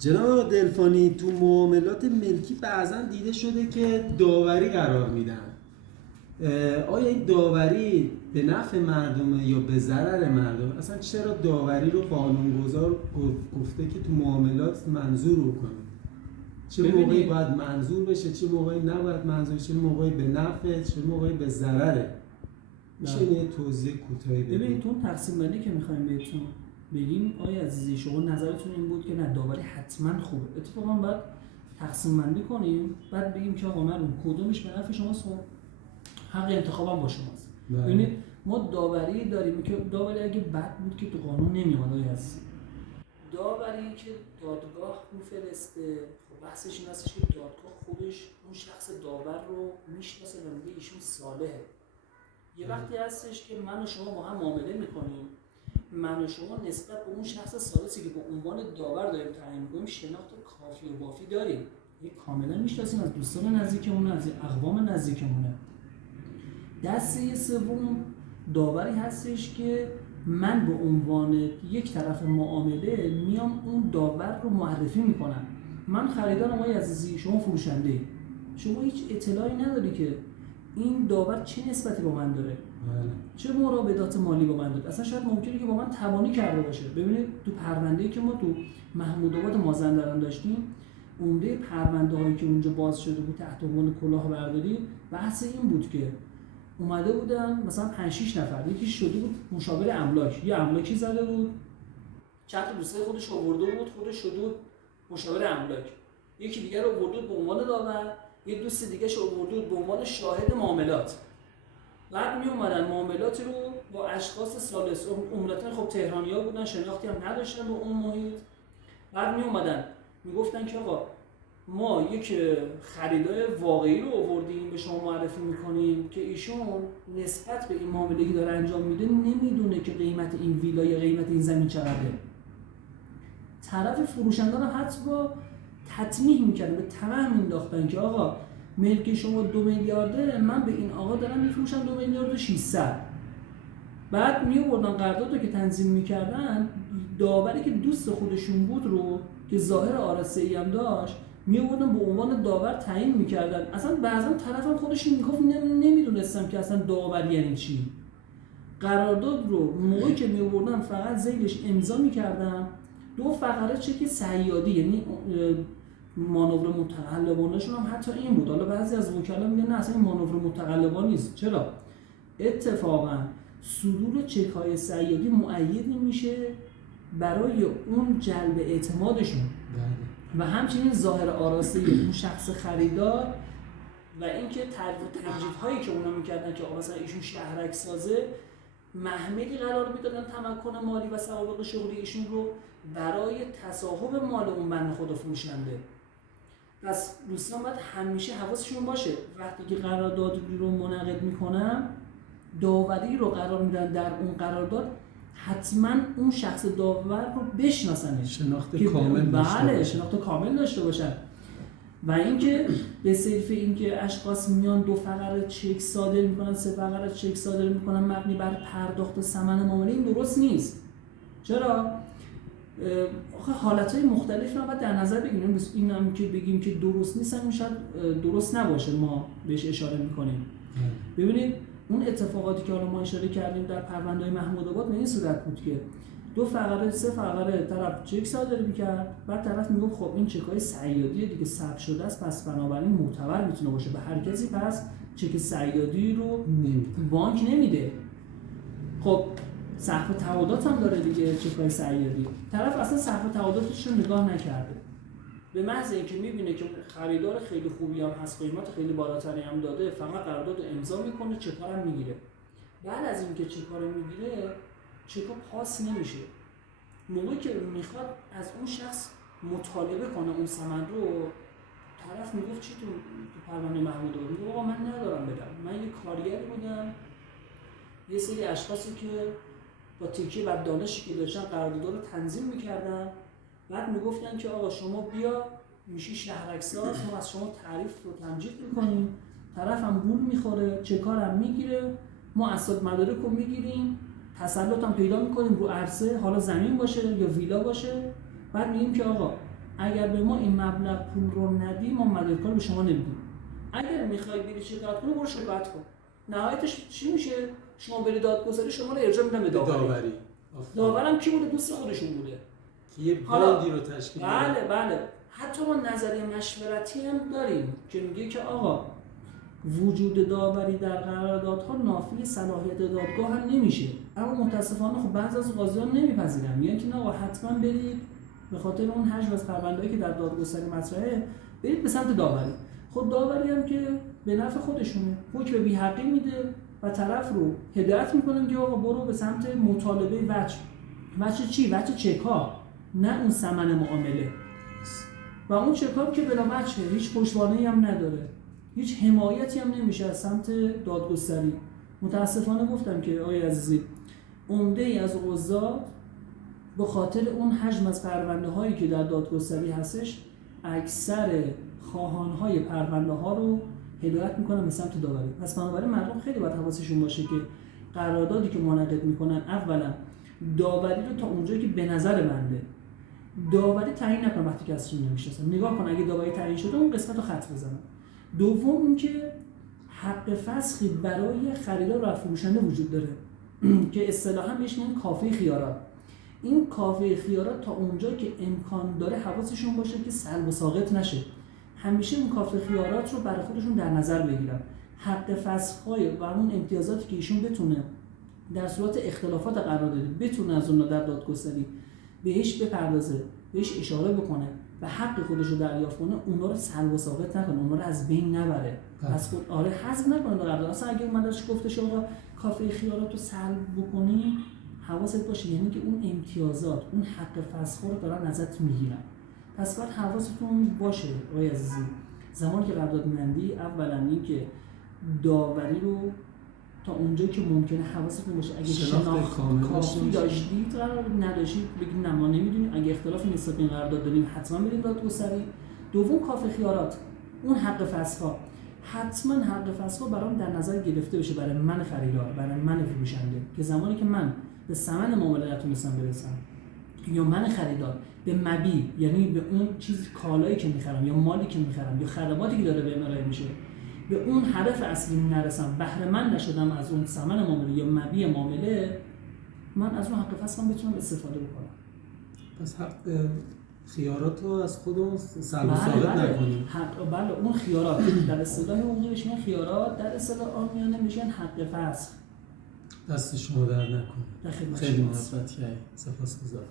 جناب دلفانی تو معاملات ملکی بعضا دیده شده که داوری قرار میدن. آیا این داوری به نفع مردمه یا به ضرر مردم؟ اصلا چرا داوری رو قانونگذار گفته که تو معاملات منظور رو کنه؟ چه موقعی باید منظور بشه، چه موقعی نباید منظور، چه موقعی به نفع، چه موقعی به ضرره؟ میشه یه توضیح کوتاهی بدید؟ ببینید تو تقسیم بندی که می‌خوایم بهتون بگیم آقای عزیزی، شما نظرتون این بود که نه داوری حتما خوبه. اتفاقا باید تقسیم بندی کنیم، بعد بگیم که آقا من کدومش به نفع شماست، حق انتخابم با شماست. ببینید ما داوری داریم که داوری اگه بد بود که تو قانون نمیاد آقای عزیزی. داوری که دادگاه میفرسته، خب بحثش این هستش که دادگاه خودش اون شخص داور رو میشناسه و میگه ایشون صالحه. یه وقتی هستش که من و شما با هم معامله میکنیم، من و شما نسبت به اون شخص ثالثی که به عنوان داور داریم تعیین میکنیم شناخت کافی و وافی داریم، یه کاملا میشناسیم از دوستان نزدیکمون، از اقوام نزدیکمونه. دسته سوم داوری هستش که من به عنوان یک طرف معامله میام اون داور رو معرفی میکنم. من خریدارم آقای عزیزی، شما فروشنده، شما هیچ اطلاعی نداری که این داور چه نسبتی با من داره، چه مراودات مالی با من داره. اصلا شاید ممکنه که با من تبانی کرده باشه. ببینید تو پرونده‌ای که ما تو محمودآباد مازندران داشتیم، عمده پرونده‌هایی که اونجا باز شده بود تحت عنوان کلاهبرداری، بحث این بود که اومده بودن مثلا 5-6 نفر، یکی شده بود مشاور املاک، یه املاکی زده بود، چند تا دوستای خودش آورده بود، خودش شده بود مشاور املاک، یکی دیگه رو آورده بود به عنوان داور، یه دوست دیگه شو آورده بود به عنوان شاهد معاملات. بعد می اومدن معاملاتی رو با اشخاص ثالث، عمدتاً خب تهرانی‌ها بودن، شناختی هم نداشتن به اون محیط. بعد می اومدن میگفتن که آقا ما یک خریدای واقعی رو آوردیم به شما معرفی میکنیم که ایشون نسبت به این معامله‌ای که داره انجام میده نمیدونه که قیمت این ویلا یا قیمت این زمین چقدره. طرف فروشنده رو حتی با تطمیح میکردن، به طمع مینداختن که آقا ملک شما 2 میلیارده، من به این آقا دارم میفروشم 2 میلیارد و 600. بعد میوردن قرارداد رو که تنظیم میکردن، داوری که دوست خودشون بود رو که ظاهر آراسته هم داشت میوردن به عنوان داور تعیین میکردن. اصلا بعضا طرفم خودش میگفت نمیدونستم که اصلا داور یعنی چی. قرارداد رو موقعی که میوردن فقط ذیلش امضا میکردن، 2 فقره چک صیادی، یعنی مانور متقلبانه‌شون هم حتی این بود. حالا بعضی از وکلا میگن نه اصلا این مانور متقلبانه نیست. چرا؟ اتفاقا صدور چک‌های صیادی مؤیدی میشه برای اون جلب اعتمادشون و همچنین ظاهر آراسته اون شخص خریدار و اینکه تعریف و تمجیدهایی که اونا میکردن که مثلا ایشون شهرک سازه، محملی قرار میدادن تمکن مالی و سوابق شغلی ایشون رو برای تصاحب مال اون بنده خدا فروشنده. پس دوستان باید همیشه حواسشون باشه وقتی که قرارداد رو منعقد میکنن، داوری رو قرار میدن در اون قرارداد، حتما اون شخص داور رو بشناسنش، شناخت کامل بله شناخت کامل داشته باشن. و اینکه به صرف اینکه اشخاص میان 2 فقره چک صادر میکنن، 3 فقره چک صادر میکنن مبنی بر پرداخت ثمن معامله، این درست نیست. چرا؟ آخه حالتهای مختلف رو باید در نظر بگیریم. این هم که بگیم که درست نیست هم شاید درست نباشه، ما بهش اشاره میکنیم. ببینید اون اتفاقاتی که حالا ما اشاره کردیم در پرونده‌های محمودآباد به این صورت بود که 2 فقره 3 فقره طرف چک صادر می‌کرد، بعد طرف میگفت خب این چک‌های صیادی دیگه ثبت شده است، پس بنابراین معتبر میتونه باشه به هر کسی، پس چک صیادی رو بانک نمیده. خب سقف تعهدات هم داره دیگه چک‌های صیادی، طرف اصلا سقف تعهداتش رو نگاه نکرده، به محض اینکه میبینه که خریدار خیلی خوبی هم هست، قیمت خیلی بالاتری هم داده، فقط قرارداد رو امضا میکنه، چک‌ها هم میگیره. بعد از اینکه چک‌ها رو میگیره، چک‌ها پاس نمیشه. موقعی که میخواد از اون شخص مطالبه کنه اون ثمن رو، طرف میگفت چی تو پرونده محمودآباد؟ میگه آقا من ندارم بدم، من یه کارگری بودم، یه سری اشخاصی که با تکیه بر دانشی که داشتن قرارداد رو تنظیم میکردن، بعد میگفتن که آقا شما بیا میشی شهرکساز، ما از شما تعریف رو تمجید میکنیم، طرف هم گول میخوره، چکار هم میگیره، ما اسناد مدارک رو میگیریم، تسلط هم پیدا میکنیم رو عرصه، حالا زمین باشه یا ویلا باشه، بعد میگیم که آقا اگر به ما این مبلغ پول رو ندی ما مددکار به شما نمیدیم. اگر میخوای بری شکایت کنی برو شکایت کن. نهایتش چی میشه؟ شما بری دادگستری، شما رو ارجاع میدن به داوری. داورم کی بوده؟ دوست خودشون بوده که یه باندی رو تشکیل بده. بله. حتی ما نظریه مشورتی هم داریم که میگه که آقا وجود داوری در قراردادها نافی صلاحیت دادگاه هم نمیشه. اما متاسفانه خب بعضی از قاضیان نمیپذیرن، میگن که نه آقا حتما برید به خاطر اون حجم از پرونده‌ای که در دادگستری مطرحه برید به سمت داوری. خود داوری هم که به نفع خودشونه، حکم بی‌حقی میده و طرف رو هدایت میکنه که آقا برو به سمت مطالبه وجه چی؟ وجه چک‌ها، نه اون ثمن معامله. و اون چک‌ها که بلا وجهه، هیچ پشتوانه‌ای هم نداره، هیچ حمایتی هم نمیشه از سمت دادگستری. متاسفانه گفتم که آقای عزیزی عمده ای از قضات به خاطر اون حجم از پرونده هایی که در دادگستری هستش اکثر خواهانهای پرونده ها رو هدایت میکنن به سمت داوری. پس بنابراین مردم خیلی باید حواسشون باشه که قراردادی که منعقد میکنن اولا داوری رو تا اونجایی که به نظر بنده داوری تعیین نکنه. وقتی که ازشون نمیشناسن نگاه کن اگه داوری تعیین شده اون قسمت رو خط بزنن. دوم اینکه حق فسخی برای خریدار و فروشنده وجود داره که اصطلاحاً بهش میگن کافه خیارات. این کافه خیارات تا اونجا که امکان داره حواسشون باشه که سلب و ساقط نشه. همیشه اون کافه خیارات رو برای خودشون در نظر بگیرن. حق فسخ‌های و اون امتیازاتی که ایشون بتونه در صورت اختلافات قراردادی بتونه از اونها در دادگستری بهش بپردازه، بهش اشاره بکنه و حق خودش رو دریافت کنه، اونها رو سلب و ساقط نکنه، اونها رو از بین نبره. از خود حذف نکنه قرارداد. اصلا اگه اومدش گفتش آقا کافه خیارات رو سلب بکنی، حواست باشه یعنی که اون امتیازات، اون حق فسخ رو دارن ازت میگیرن. پس باید حواستون باشه آقای عزیزی زمانی که قرارداد می‌بندی اولا این که داوری رو تا اونجایی که ممکنه حواستون باشه اگه شناخت کافی داشتید قرار نداشتید بگید نه ما نمیدونیم، اگه اختلافی نسبت به این قرارداد داریم حتما بریم دادگستری. دوم کافه خیارات، اون حق فسخ‌ها حتما حق فسخ‌ها برام در نظر گرفته بشه برای من خریدار، برای من فروشنده، که زمانی که من به ثمن معامله نتونستم برسم یا من خریدار به مبیع یعنی به اون چیز کالایی که می‌خرم یا مالی که می‌خرم یا خدماتی که داره بهم ارائه میشه به اون هدف اصلی نرسم، بهره مند نشدم از اون ثمن معامله یا مبیع معامله، من از اون حق فسخم بتونم استفاده بکنم. پس حق خیارات رو از خودمون سلب و ساقط نکنیم. بله اون خیارات در اصطلاح عمومی میشن خیارات، در اصطلاح عامیانه میشن حق فسخ. دست شما در نکنه. خیلی محبت کردید. سپاسگزارم.